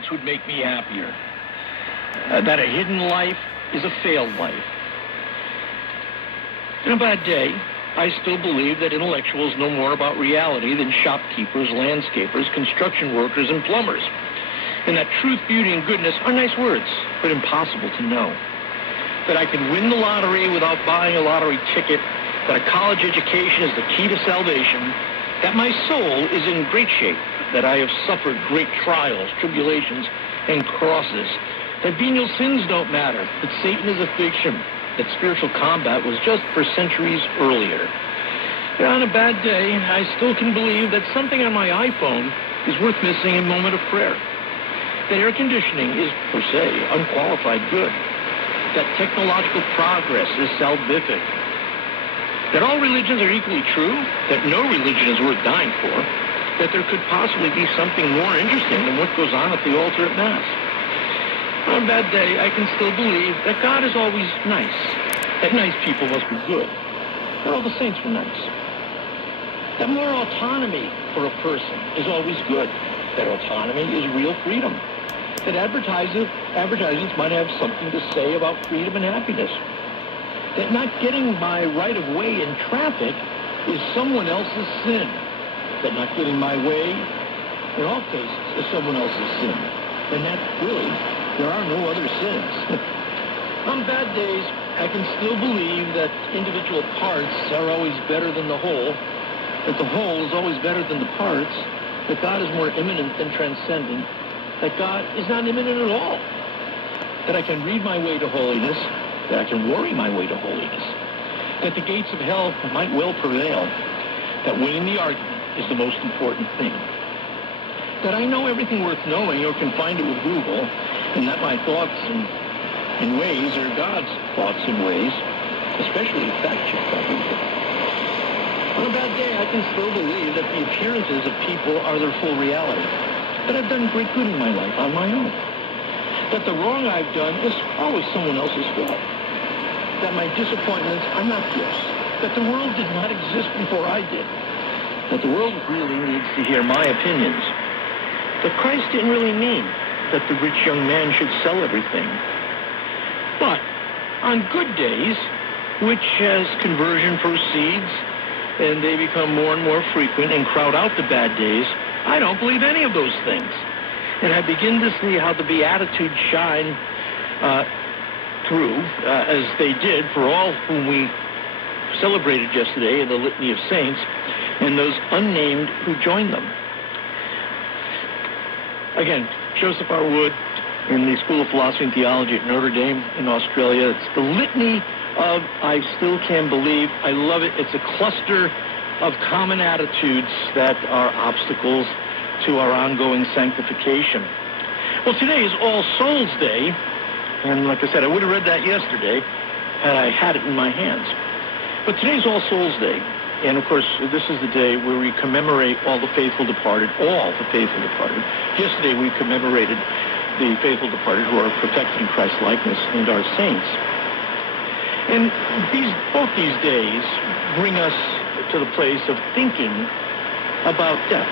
balance would make me happier. That a hidden life is a failed life. In a bad day, I still believe that intellectuals know more about reality than shopkeepers, landscapers, construction workers, and plumbers. And that truth, beauty, and goodness are nice words, but impossible to know. That I can win the lottery without buying a lottery ticket, that a college education is the key to salvation, that my soul is in great shape, that I have suffered great trials, tribulations, and crosses, that venial sins don't matter, that Satan is a fiction, that spiritual combat was just for centuries earlier. But on a bad day, I still can believe that something on my iPhone is worth missing a moment of prayer. That air conditioning is, per se, unqualified good. That technological progress is salvific. That all religions are equally true. That no religion is worth dying for. That there could possibly be something more interesting than what goes on at the altar at Mass. On a bad day, I can still believe that God is always nice. That nice people must be good. That all the saints were nice. That more autonomy for a person is always good. That autonomy is real freedom. That advertisements might have something to say about freedom and happiness. That not getting my right of way in traffic is someone else's sin. That not getting my way, in all cases, is someone else's sin. And that really, there are no other sins. On bad days, I can still believe that individual parts are always better than the whole, that the whole is always better than the parts, that God is more immanent than transcendent, that God is not immanent at all, that I can read my way to holiness, that I can worry my way to holiness, that the gates of hell might well prevail, that winning the argument is the most important thing, that I know everything worth knowing or can find it with Google, and that my thoughts and ways are God's thoughts and ways, especially fact-checked by Google. On a bad day, I can still believe that the appearances of people are their full reality, that I've done great good in my life on my own, that the wrong I've done is always someone else's fault, that my disappointments are not gifts, that the world did not exist before I did, that the world really needs to hear my opinions, that Christ didn't really mean that the rich young man should sell everything. But on good days, which as conversion proceeds and they become more and more frequent and crowd out the bad days, I don't believe any of those things. And I begin to see how the Beatitudes shine through, as they did for all whom we celebrated yesterday in the Litany of Saints, and those unnamed who joined them. Again, Joseph R. Wood in the School of Philosophy and Theology at Notre Dame in Australia. It's the litany of I still can believe. I love it. It's a cluster of common attitudes that are obstacles to our ongoing sanctification. Well, today is All Souls Day, and like I said, I would have read that yesterday had I had it in my hands. But today's All Souls Day, and of course, this is the day where we commemorate all the faithful departed, all the faithful departed. Yesterday, we commemorated the faithful departed who are perfected in Christ's likeness and are saints. And both these days bring us to the place of thinking about death.